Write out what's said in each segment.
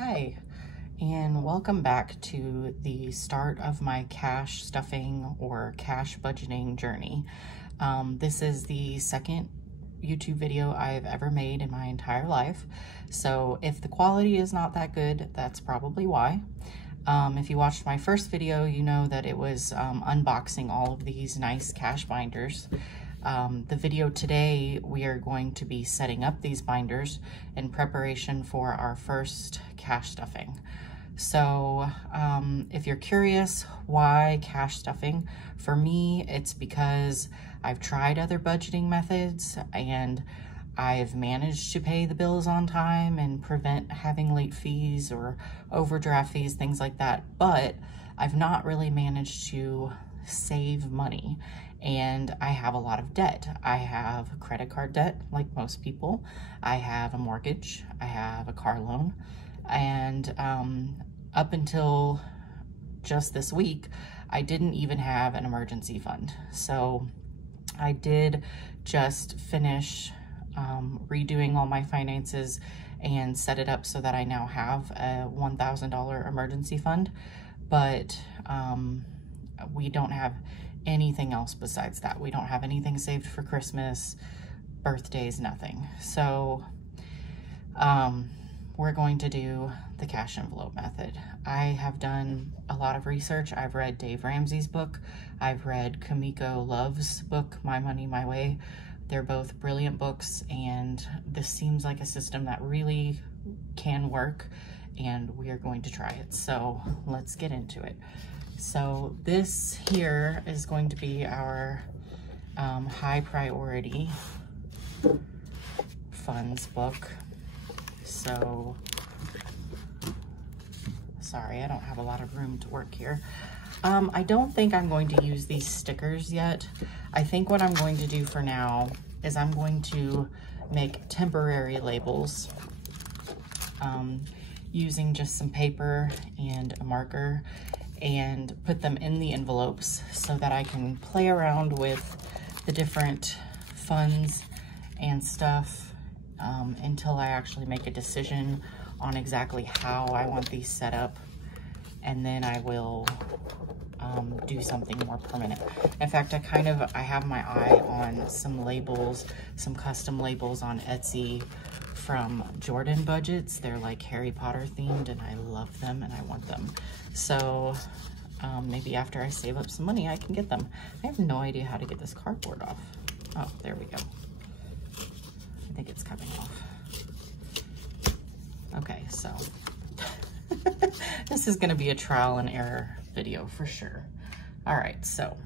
Hi, and welcome back to the start of my cash stuffing or cash budgeting journey. This is the second YouTube video I've ever made in my entire life, so if the quality is not that good, that's probably why. If you watched my first video, you know that it was unboxing all of these nice cash binders. The video today, we are going to be setting up these binders in preparation for our first cash stuffing. So if you're curious why cash stuffing, for me, it's because I've tried other budgeting methods and I've managed to pay the bills on time and prevent having late fees or overdraft fees, things like that. But I've not really managed to save money. And I have a lot of debt. I have credit card debt, like most people. I have a mortgage. I have a car loan. And up until just this week, I didn't even have an emergency fund. So I did just finish redoing all my finances and set it up so that I now have a $1,000 emergency fund. But we don't have anything else besides that. We don't have anything saved for Christmas, birthdays, nothing. So we're going to do the cash envelope method. I have done a lot of research. I've read Dave Ramsey's book. I've read Kamiko Love's book, My Money, My Way. They're both brilliant books, and this seems like a system that really can work, and we are going to try it. So let's get into it. So this here is going to be our high priority funds book. So, sorry, I don't have a lot of room to work here. I don't think I'm going to use these stickers yet. I think what I'm going to do for now is I'm going to make temporary labels using just some paper and a marker, and put them in the envelopes so that I can play around with the different funds and stuff until I actually make a decision on exactly how I want these set up, and then I will do something more permanent. In fact, I have my eye on some labels, some custom labels on Etsy from Jordan Budgets. They're like Harry Potter themed, and I love them and I want them. So maybe after I save up some money, I can get them. I have no idea how to get this cardboard off. Oh, there we go. I think it's coming off. Okay, so this is gonna be a trial and error video for sure. All right, so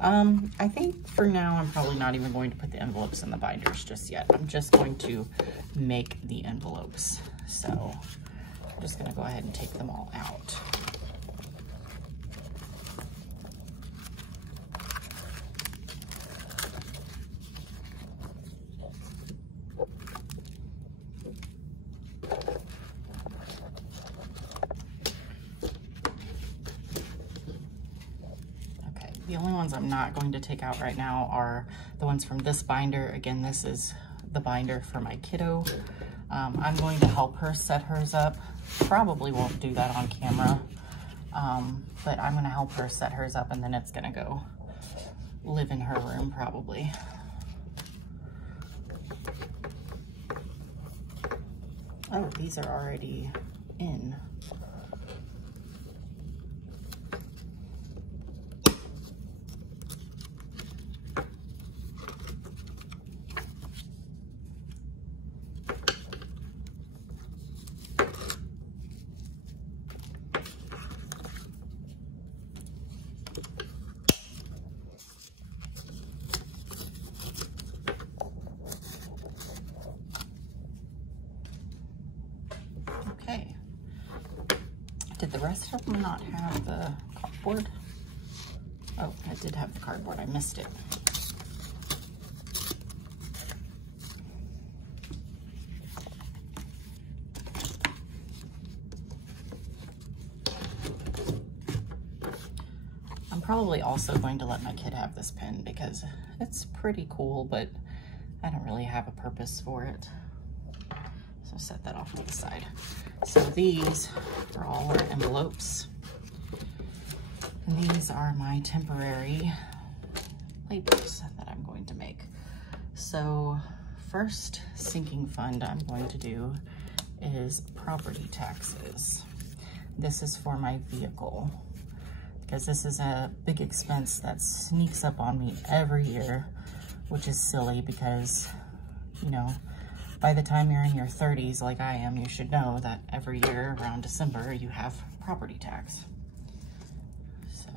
I think for now, I'm probably not even going to put the envelopes in the binders just yet. I'm just going to make the envelopes. So I'm just gonna go ahead and take them all out. The only ones I'm not going to take out right now are the ones from this binder. Again, this is the binder for my kiddo. I'm going to help her set hers up. Probably won't do that on camera, but I'm gonna help her set hers up, and then it's gonna go live in her room probably. Oh, these are already in. Okay. Did the rest of them not have the cardboard? Oh, I did have the cardboard. I missed it. I'm probably also going to let my kid have this pen because it's pretty cool, but I don't really have a purpose for it. So We'll set that off to the side. So these are all our envelopes. And these are my temporary labels that I'm going to make. So first sinking fund I'm going to do is property taxes. This is for my vehicle, because this is a big expense that sneaks up on me every year, which is silly because, you know, by the time you're in your 30s like I am, you should know that every year around December you have property tax. So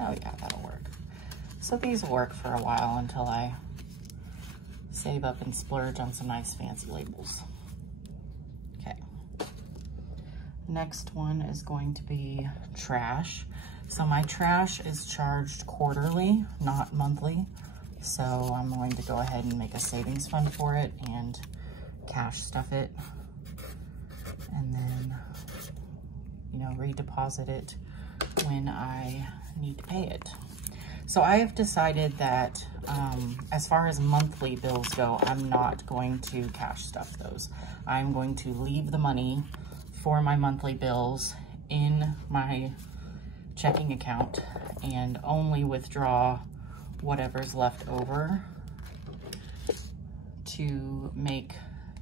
oh yeah, that'll work. So these will work for a while until I save up and splurge on some nice fancy labels. Okay. Next one is going to be trash. So my trash is charged quarterly, not monthly. So I'm going to go ahead and make a savings fund for it and cash stuff it. And then, you know, redeposit it when I need to pay it. So I have decided that as far as monthly bills go, I'm not going to cash stuff those. I'm going to leave the money for my monthly bills in my checking account and only withdraw whatever's left over to make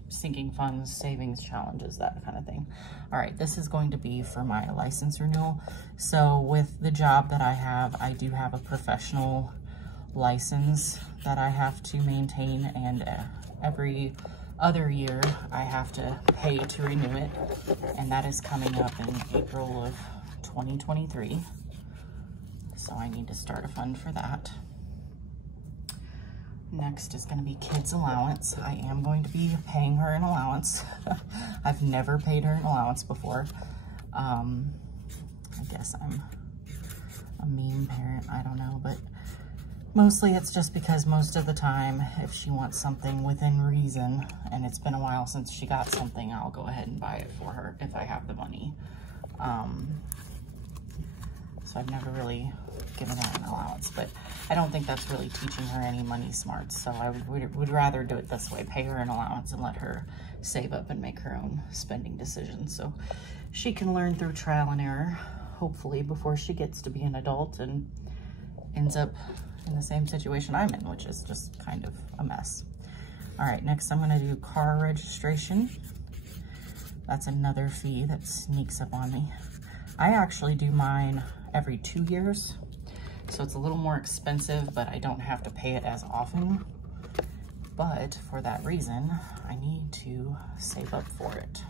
sinking funds, savings challenges, that kind of thing. All right, this is going to be for my license renewal. So with the job that I have, I do have a professional license that I have to maintain, and every other year I have to pay to renew it, and that is coming up in April of 2023. So I need to start a fund for that. Next is going to be kids' allowance. I am going to be paying her an allowance. I've never paid her an allowance before. I guess I'm a mean parent, I don't know, but mostly it's just because most of the time, if she wants something within reason, and it's been a while since she got something, I'll go ahead and buy it for her if I have the money. So I've never really given her an allowance, but I don't think that's really teaching her any money smarts. So I would rather do it this way, pay her an allowance and let her save up and make her own spending decisions. So she can learn through trial and error, hopefully, before she gets to be an adult and ends up in the same situation I'm in, which is just kind of a mess. All right, next I'm gonna do car registration. That's another fee that sneaks up on me. I actually do mine every 2 years, so it's a little more expensive, but I don't have to pay it as often. But for that reason, I need to save up for it.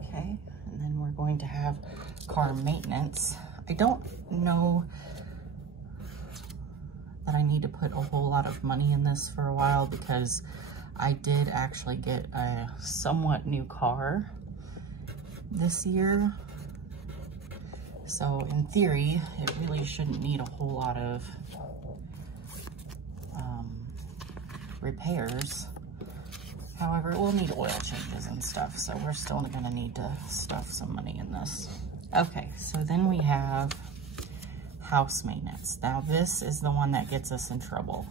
Okay, and then we're going to have car maintenance. I don't know that I need to put a whole lot of money in this for a while, because I did actually get a somewhat new car this year. So in theory, it really shouldn't need a whole lot of repairs. However, it will need oil changes and stuff, so we're still gonna need to stuff some money in this. Okay, so then we have house maintenance. Now this is the one that gets us in trouble.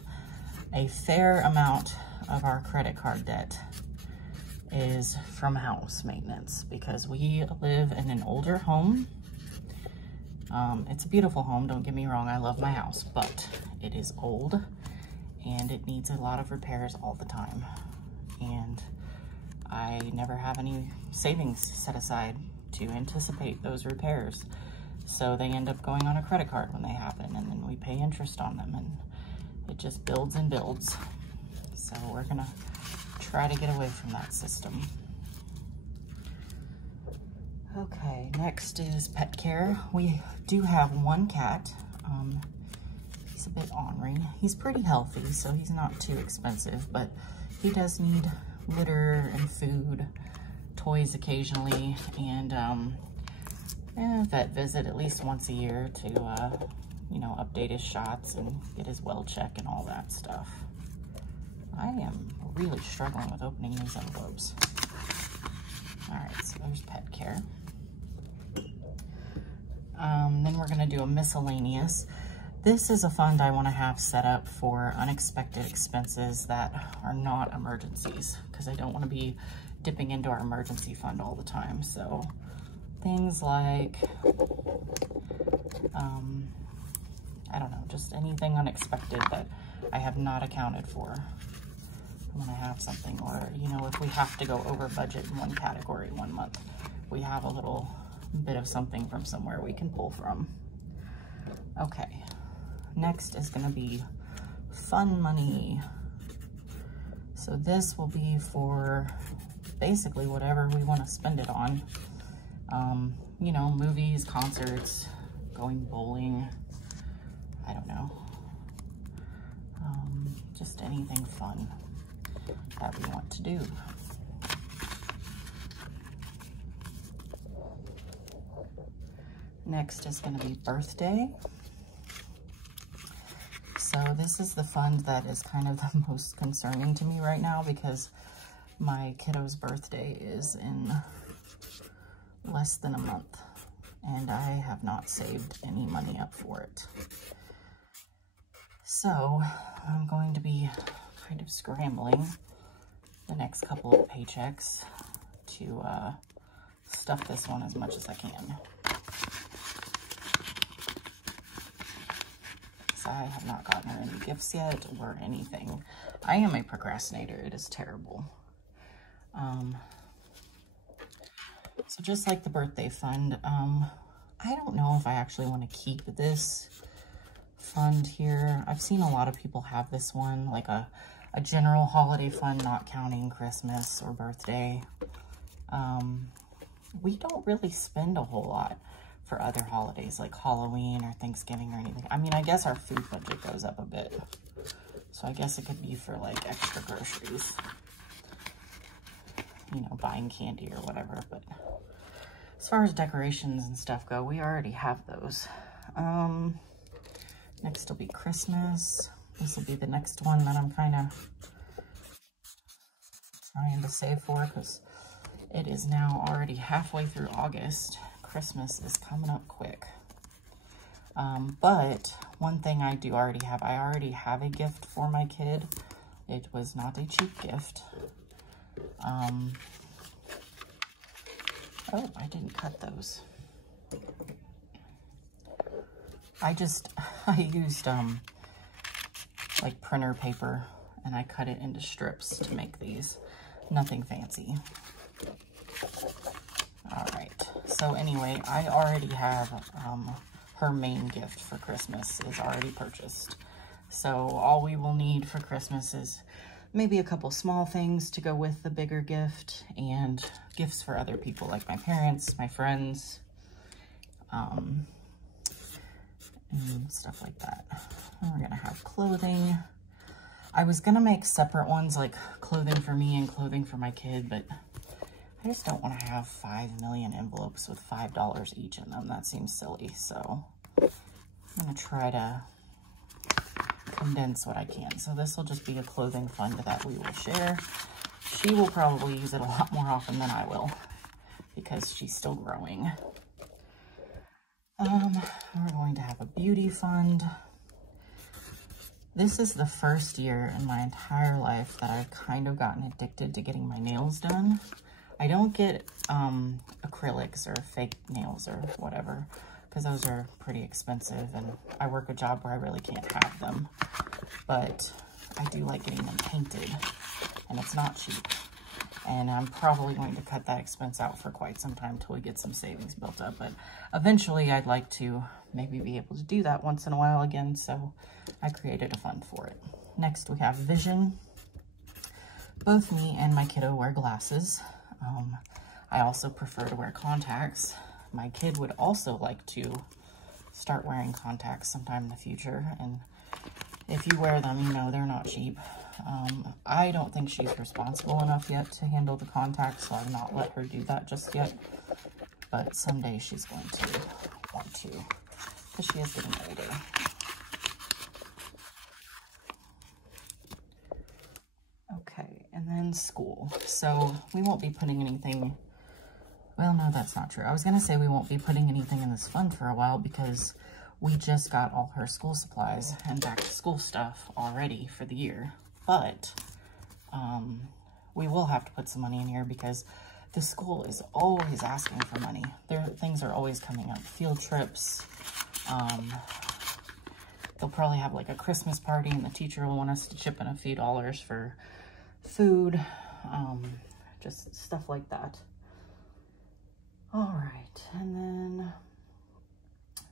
A fair amount of our credit card debt is from house maintenance, because we live in an older home. It's a beautiful home, don't get me wrong, I love my house, but it is old and it needs a lot of repairs all the time. And I never have any savings set aside to anticipate those repairs. So they end up going on a credit card when they happen, and then we pay interest on them, and it just builds and builds. So we're gonna try to get away from that system. Okay, next is pet care. We do have one cat. He's a bit ornery. He's pretty healthy, so he's not too expensive, but he does need litter and food, toys occasionally, and a vet visit at least once a year to, you know, update his shots and get his well check and all that stuff. I am really struggling with opening these envelopes. All then we're gonna do a miscellaneous. This is a fund I wanna have set up for unexpected expenses that are not emergencies, because I don't wanna be dipping into our emergency fund all the time. So things like, I don't know, just anything unexpected that I have not accounted for. I wanna have something, or, you know, if we have to go over budget in one category one month, we have a little bit of something from somewhere we can pull from. Okay, next is gonna be fun money. So this will be for basically whatever we want to spend it on. You know, movies, concerts, going bowling, I don't know. Just anything fun that we want to do. Next is going to be birthday. So this is the fund that is kind of the most concerning to me right now, because my kiddo's birthday is in less than a month, and I have not saved any money up for it. So I'm going to be kind of scrambling the next couple of paychecks to stuff this one as much as I can. So I have not gotten her any gifts yet or anything. I am a procrastinator. It is terrible. So just like the birthday fund, I don't know if I actually want to keep this fund here. I've seen a lot of people have this one, like a general holiday fund, not counting Christmas or birthday. We don't really spend a whole lot for other holidays like Halloween or Thanksgiving or anything. I mean, I guess our food budget goes up a bit. So I guess it could be for like extra groceries, you know, buying candy or whatever. But as far as decorations and stuff go, we already have those. Next will be Christmas. This will be the next one that I'm kind of trying to save for, because it is now already halfway through August. Christmas is coming up quick. But one thing I do already have, I already have a gift for my kid. It was not a cheap gift. Oh, I didn't cut those. I used like printer paper, and I cut it into strips to make these. Nothing fancy. All right, so anyway, I already have her main gift for Christmas is already purchased. So all we will need for Christmas is maybe a couple small things to go with the bigger gift, and gifts for other people like my parents, my friends, and stuff like that. And we're gonna have clothing. I was gonna make separate ones, like clothing for me and clothing for my kid, but I just don't want to have 5 million envelopes with $5 each in them. That seems silly. So I'm gonna try to condense what I can. So this will just be a clothing fund that we will share. She will probably use it a lot more often than I will, because she's still growing. We're going to have a beauty fund. This is the first year in my entire life that I've kind of gotten addicted to getting my nails done. I don't get acrylics or fake nails or whatever, because those are pretty expensive, and I work a job where I really can't have them. But I do like getting them painted, and it's not cheap. And I'm probably going to cut that expense out for quite some time till we get some savings built up. But eventually I'd like to maybe be able to do that once in a while again, so I created a fund for it. Next we have vision. Both me and my kiddo wear glasses. I also prefer to wear contacts. My kid would also like to start wearing contacts sometime in the future, and if you wear them, you know they're not cheap. I don't think she's responsible enough yet to handle the contacts, so I've not let her do that just yet. But someday she's going to want to, because she is getting older. Okay, and then school. So we won't be putting anything Well, no, that's not true. I was going to say we won't be putting anything in this fund for a while because we just got all her school supplies and back to school stuff already for the year. But we will have to put some money in here because the school is always asking for money. Things are always coming up. Field trips. They'll probably have like a Christmas party and the teacher will want us to chip in a few dollars for food. Just stuff like that. All right, and then,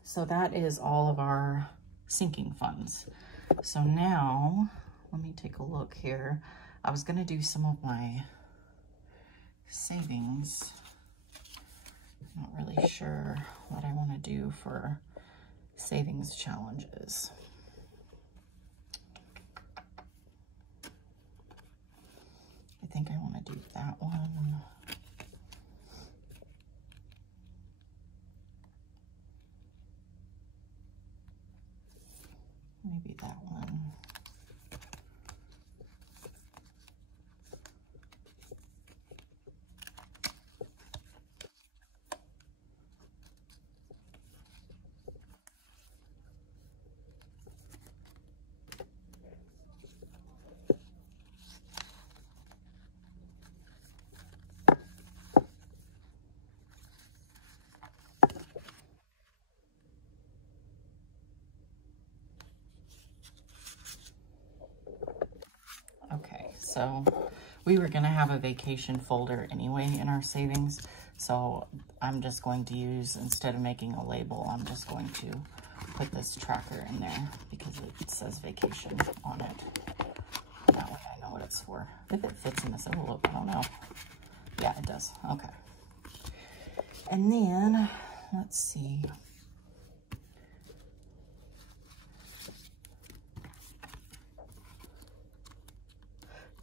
so that is all of our sinking funds. So now, let me take a look here. I was gonna do some of my savings. I'm not really sure what I wanna do for savings challenges. I think I wanna do that one. Maybe that one. So we were gonna have a vacation folder anyway in our savings. So I'm just going to use, instead of making a label, I'm just going to put this tracker in there because it says vacation on it. That way I know what it's for. If it fits in this envelope, I don't know. Yeah, it does. Okay. And then, let's see.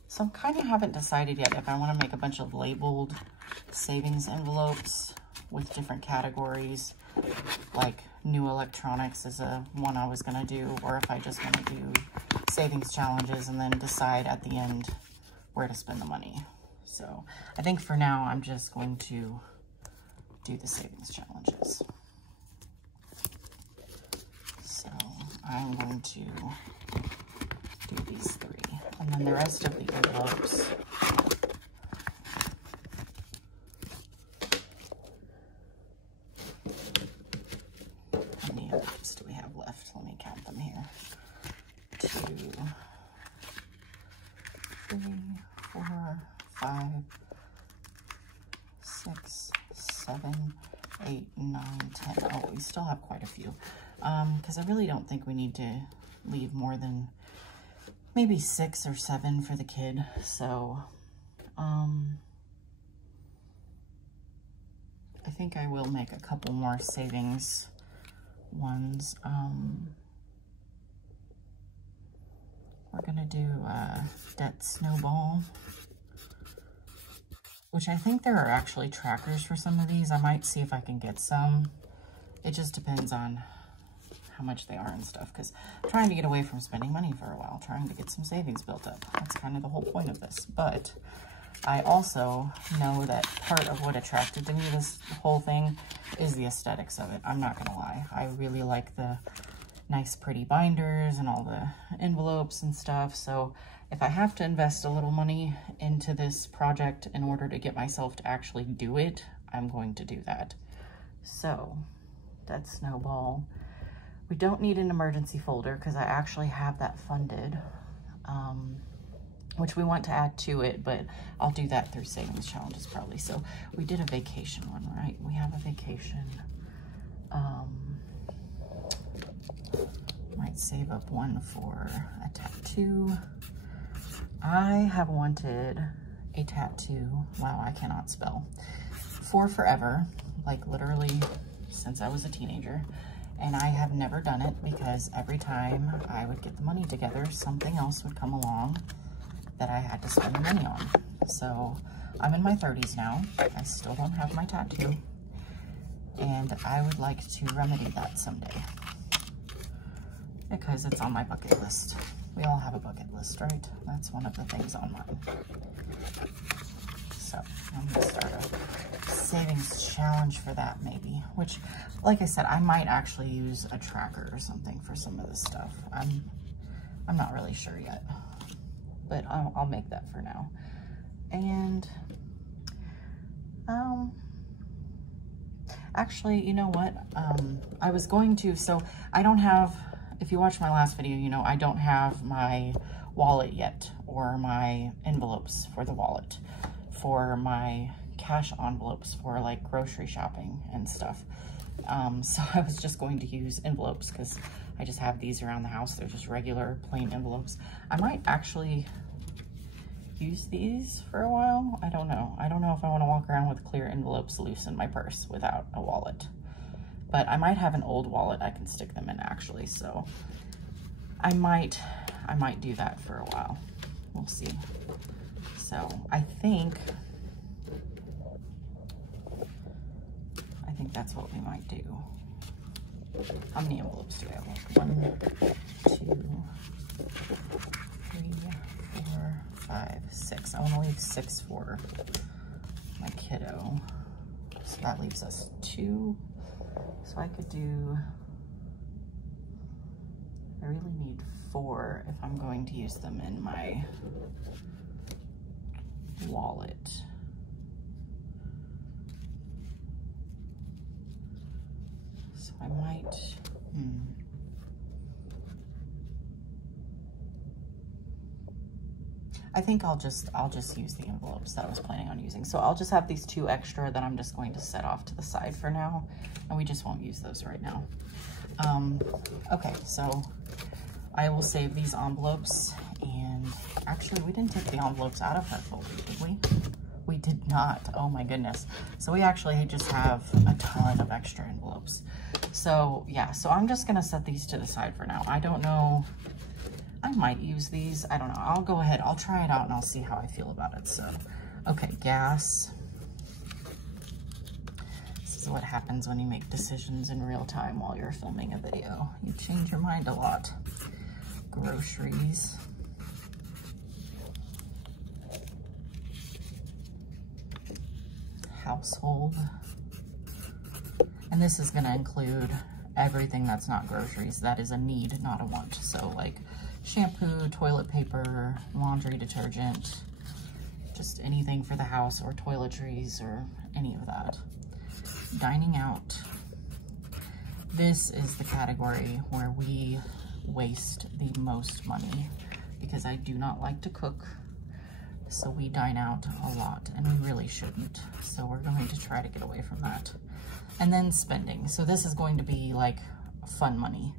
So I kind of haven't decided yet if I want to make a bunch of labeled savings envelopes with different categories, like new electronics is one I was going to do, or if I just want to do savings challenges and then decide at the end where to spend the money. So I think for now, I'm just going to do the savings challenges. So I'm going to do these three. And then the rest of the envelopes, how many envelopes do we have left? Let me count them here. 2, 3, 4, 5, 6, 7, 8, 9, 10. Oh, we still have quite a few. Because I really don't think we need to leave more than maybe 6 or 7 for the kid. So, I think I will make a couple more savings ones. We're gonna do debt snowball, which I think there are actually trackers for some of these. I might see if I can get some. It just depends on how much they are and stuff, because I'm trying to get away from spending money for a while, trying to get some savings built up. That's kind of the whole point of this. But I also know that part of what attracted to me this whole thing is the aesthetics of it. I'm not gonna lie. I really like the nice pretty binders and all the envelopes and stuff. So if I have to invest a little money into this project in order to get myself to actually do it, I'm going to do that. So that's snowball. We don't need an emergency folder because I actually have that funded, which we want to add to it, but I'll do that through savings challenges probably. So we did a vacation one, right? We have a vacation. Might save up one for a tattoo. I have wanted a tattoo, wow, I cannot spell, for forever, like literally since I was a teenager. And I have never done it because every time I would get the money together, something else would come along that I had to spend the money on. So I'm in my 30s now. I still don't have my tattoo. And I would like to remedy that someday because it's on my bucket list. We all have a bucket list, right? That's one of the things on mine. this up. I'm gonna start a savings challenge for that maybe, which, like I said, I might actually use a tracker or something for some of this stuff. I'm not really sure yet, but I'll make that for now. And actually, you know what? I was going to, so I don't have, if you watched my last video, you know, I don't have my wallet yet, or my envelopes for the wallet, for my cash envelopes for like grocery shopping and stuff. So I was just going to use envelopes because I just have these around the house. They're just regular plain envelopes. I might actually use these for a while. I don't know. I don't know if I want to walk around with clear envelopes loose in my purse without a wallet. But I might have an old wallet I can stick them in actually. So I might do that for a while. We'll see. So I think that's what we might do. How many envelopes do I have? 1, 2, 3, 4, 5, 6. I want to leave 6 for my kiddo. So that leaves us 2. So I could do, I really need 4 if I'm going to use them in my wallet. So I might, I think I'll just use the envelopes that I was planning on using. So I'll just have these 2 extra that I'm just going to set off to the side for now, and we just won't use those right now. Okay, so I will save these envelopes, and actually we didn't take the envelopes out of that folder, did we? We did not. Oh my goodness. So we actually just have a ton of extra envelopes. So yeah, so I'm just gonna set these to the side for now. I don't know, I might use these. I don't know. I'll go ahead, I'll try it out and I'll see how I feel about it. So, okay, gas. This is what happens when you make decisions in real time while you're filming a video. You change your mind a lot. Groceries. Household. And this is going to include everything that's not groceries. That is a need, not a want. So like shampoo, toilet paper, laundry detergent, just anything for the house, or toiletries, or any of that. Dining out. This is the category where we waste the most money because I do not like to cook. So we dine out a lot, and we really shouldn't. So we're going to try to get away from that. And then spending. So this is going to be like fun money.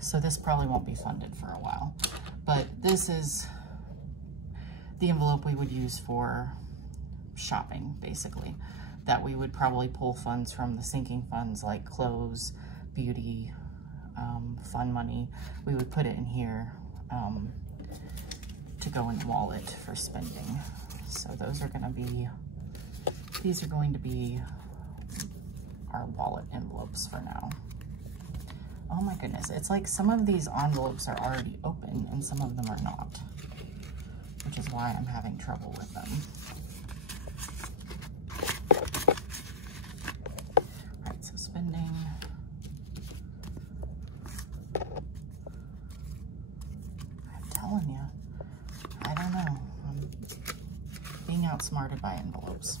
So this probably won't be funded for a while. But this is the envelope we would use for shopping, basically. That we would probably pull funds from the sinking funds like clothes, beauty, fun money. We would put it in here to go in the wallet for spending. So those are going to be, these are going to be our wallet envelopes for now. Oh my goodness, it's like some of these envelopes are already open and some of them are not, which is why I'm having trouble with them. All right, so spending. I'm telling you, I don't know. I'm being outsmarted by envelopes.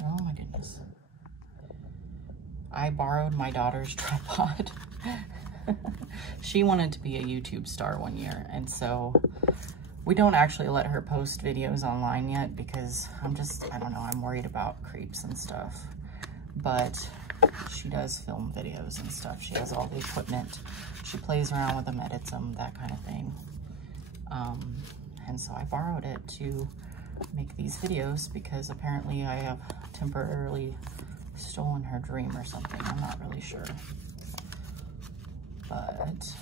Oh my goodness. I borrowed my daughter's tripod. She wanted to be a YouTube star one year, and so we don't actually let her post videos online yet because I don't know, I'm worried about creeps and stuff. But she does film videos and stuff. She has all the equipment. She plays around with them, edits them, that kind of thing. And so I borrowed it to make these videos because apparently I have temporarily stolen her dream or something. I'm not really sure. But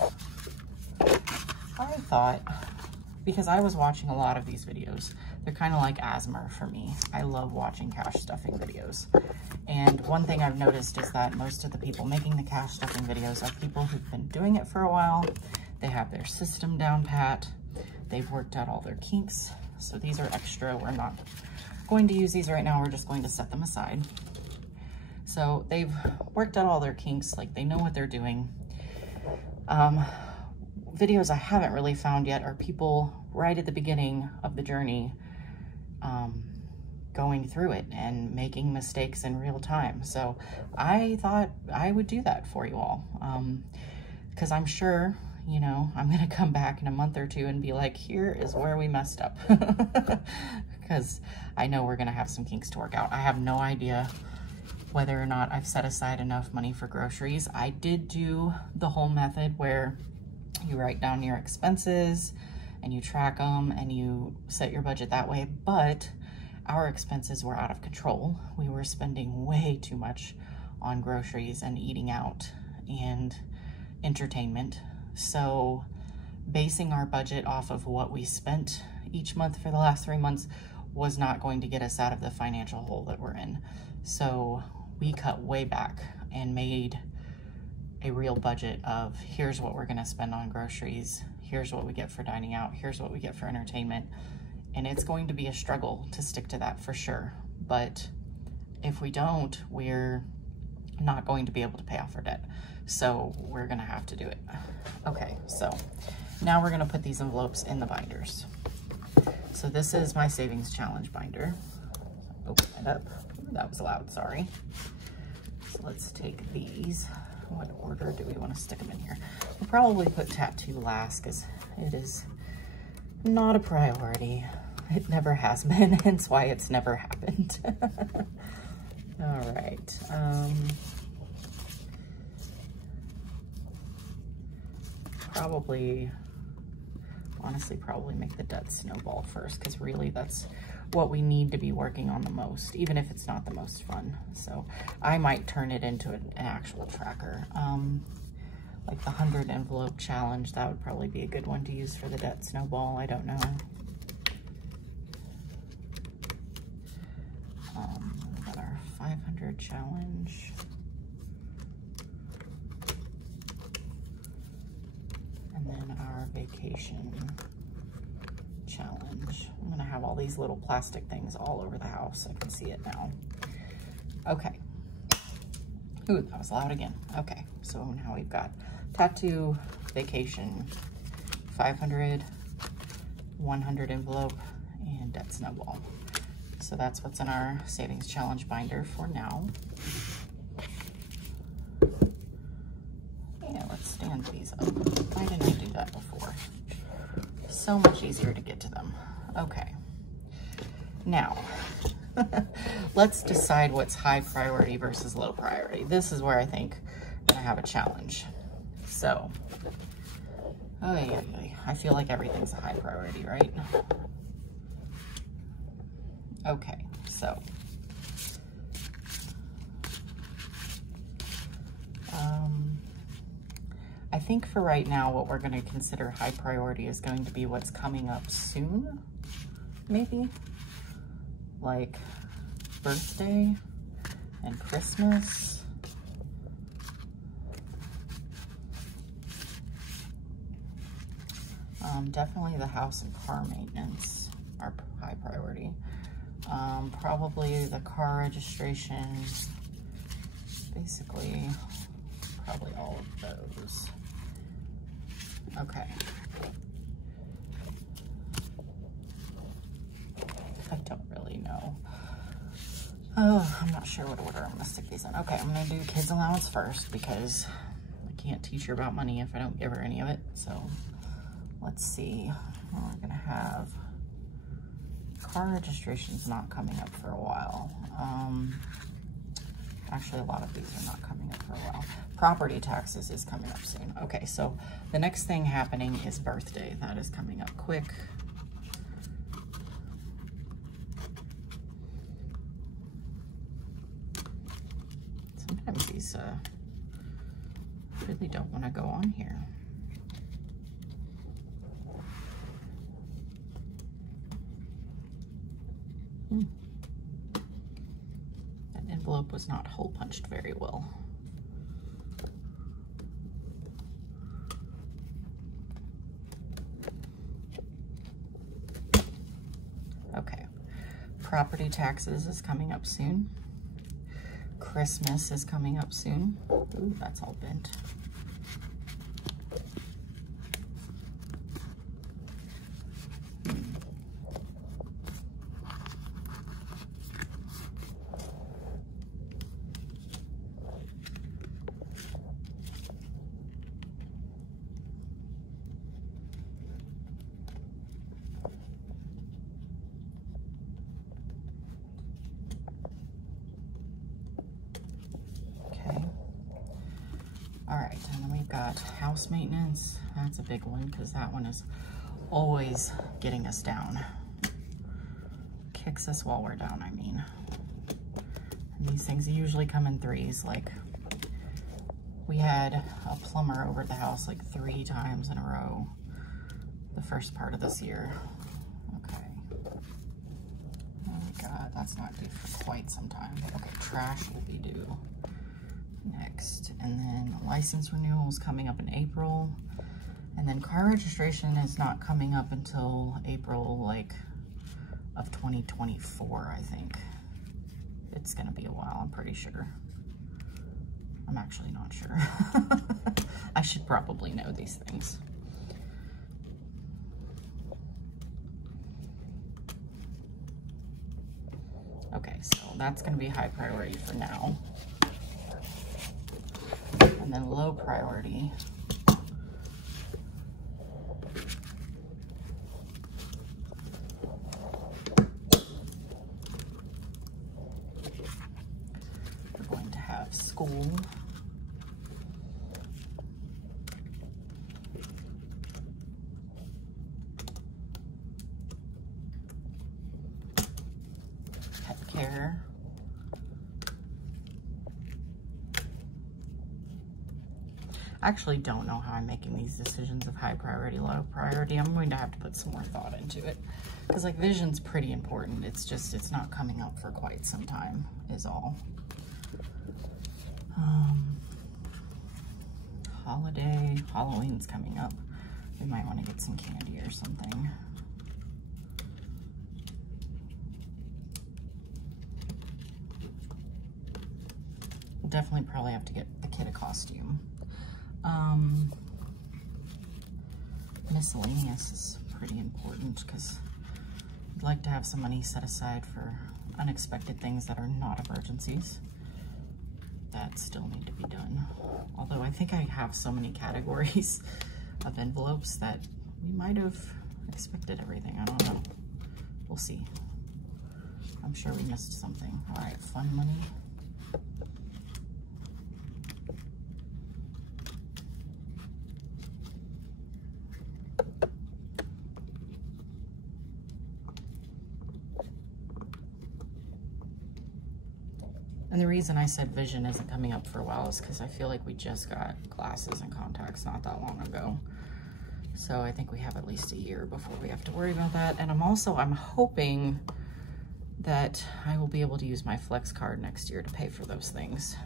I thought, because I was watching a lot of these videos, they're kind of like asthma for me. I love watching cash stuffing videos. And one thing I've noticed is that most of the people making the cash stuffing videos are people who've been doing it for a while. They have their system down pat. They've worked out all their kinks. So these are extra. We're not going to use these right now. We're just going to set them aside. So they've worked out all their kinks, like they know what they're doing. Videos I haven't really found yet are people right at the beginning of the journey going through it and making mistakes in real time. So I thought I would do that for you all, because I'm sure, you know, I'm gonna come back in a month or two and be like, here is where we messed up. Because I know we're gonna have some kinks to work out. I have no idea whether or not I've set aside enough money for groceries. I did do the whole method where you write down your expenses and you track them and you set your budget that way, but our expenses were out of control. We were spending way too much on groceries and eating out and entertainment. So basing our budget off of what we spent each month for the last 3 months was not going to get us out of the financial hole that we're in. So we cut way back and made a real budget of here's what we're gonna spend on groceries, here's what we get for dining out, here's what we get for entertainment. And it's going to be a struggle to stick to that for sure. But if we don't, we're not going to be able to pay off our debt. So we're gonna have to do it. Okay, so now we're gonna put these envelopes in the binders. So this is my savings challenge binder. Open it up. Ooh, that was loud, sorry. So let's take these. What order do we want to stick them in here? We'll probably put tattoo last because it is not a priority. It never has been, hence why it's never happened. All right. Honestly, probably make the debt snowball first, because really that's what we need to be working on the most, even if it's not the most fun. So I might turn it into an actual tracker. Like the 100 envelope challenge, that would probably be a good one to use for the debt snowball. I don't know. We got our 500 challenge. And then our vacation challenge. I'm gonna have all these little plastic things all over the house. I can see it now. Okay. Ooh, that was loud again. Okay, so now we've got tattoo, vacation, 500, 100 envelope, and debt snowball. So that's what's in our savings challenge binder for now. Yeah, let's stand these up. Why didn't I do that before? So much easier to get to them. Okay. Now, let's decide what's high priority versus low priority. This is where I think I'm gonna have a challenge. So, I feel like everything's a high priority, right? Okay, so I think for right now, what we're going to consider high priority is going to be what's coming up soon, maybe, like birthday and Christmas. Definitely the house and car maintenance are high priority. Probably the car registration, basically probably all of those. Okay. I don't really know. Oh, I'm not sure what order I'm gonna stick these in. Okay, I'm gonna do kids allowance first because I can't teach her about money if I don't give her any of it. So let's see. Well, we're gonna have car registration's not coming up for a while. Actually, a lot of these are not coming up for a while. Property taxes is coming up soon. Okay, so the next thing happening is birthday. That is coming up quick. Sometimes these really don't want to go on here. That envelope was not hole punched very well. Property taxes is coming up soon. Christmas is coming up soon. Ooh, that's all bent. All right, and then we've got house maintenance. That's a big one because that one is always getting us down. Kicks us while we're down, I mean. And these things usually come in threes. Like, we had a plumber over at the house like 3 times in a row the first part of this year. Okay. Oh my God, that's not due for quite some time. Okay, trash will be due next, and then license renewal is coming up in April, and then car registration is not coming up until April like of 2024. I think it's gonna be a while. I'm pretty sure. I'm actually not sure. I should probably know these things. Okay, so that's gonna be high priority for now. And then low priority. We're going to have school. Pet care. I actually don't know how I'm making these decisions of high priority, low priority. I'm going to have to put some more thought into it because like vision's pretty important. It's just, it's not coming up for quite some time is all. Holiday, Halloween's coming up. We might want to get some candy or something. We'll definitely probably have to get the kid a costume. Miscellaneous is pretty important because I'd like to have some money set aside for unexpected things that are not emergencies that still need to be done. Although I think I have so many categories of envelopes that we might have expected everything. I don't know. We'll see. I'm sure we missed something. All right, fun money. And the reason I said vision isn't coming up for a while is because I feel like we just got glasses and contacts not that long ago. So I think we have at least a year before we have to worry about that. And I'm hoping that I will be able to use my Flex card next year to pay for those things.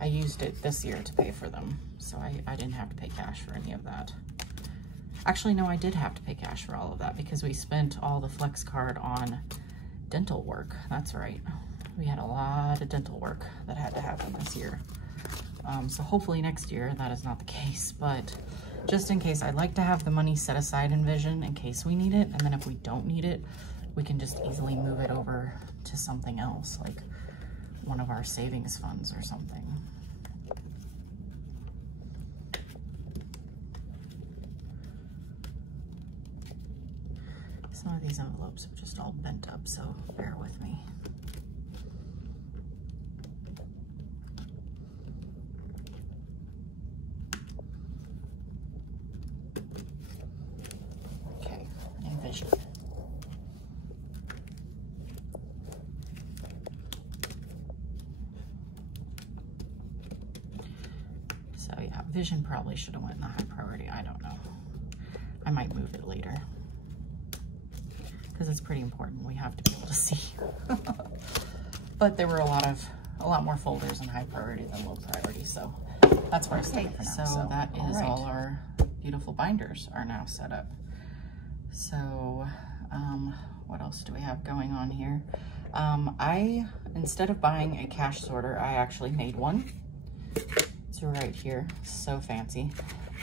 I used it this year to pay for them, so I didn't have to pay cash for any of that. Actually, no, I did have to pay cash for all of that because we spent all the Flex card on dental work. That's right. We had a lot of dental work that had to happen this year. So hopefully next year that is not the case, but just in case, I'd like to have the money set aside in vision in case we need it. And then if we don't need it, we can just easily move it over to something else, like one of our savings funds or something. Some of these envelopes are just all bent up, so bear with me. Okay, and vision. So yeah, vision probably should have went in the high priority. I don't know. I might move it later, because it's pretty important. We have to be able to see. But there were a lot more folders in high priority than low priority, so that's where I set it for now. So that is all our beautiful binders are now set up. So what what else do we have going on here? Instead of buying a cash sorter, I actually made one. It's right here, so fancy.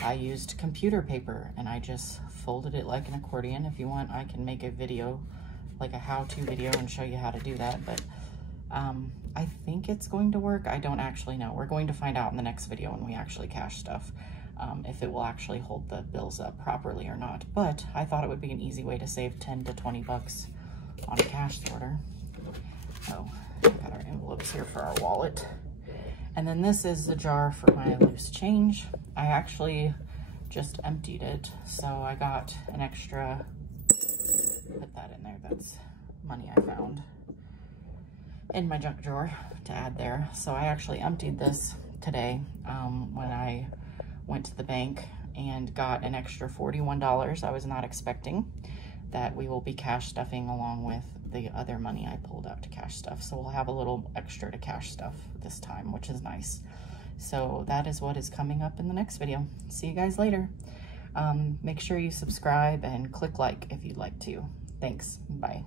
I used computer paper and I just folded it like an accordion. If you want, I can make a video, like a how-to video, and show you how to do that, but I think it's going to work. I don't actually know. We're going to find out in the next video when we actually cash stuff, if it will actually hold the bills up properly or not. But I thought it would be an easy way to save 10 to 20 bucks on a cash sorter. So we got our envelopes here for our wallet. And then this is the jar for my loose change. I actually just emptied it, so I got an extra, put that in there, that's money I found in my junk drawer to add there. So I actually emptied this today when I went to the bank and got an extra $41. I was not expecting that we will be cash stuffing along with the other money I pulled out to cash stuff. So we'll have a little extra to cash stuff this time, which is nice. So that is what is coming up in the next video. See you guys later. Make sure you subscribe and click like if you'd like to. Thanks, bye.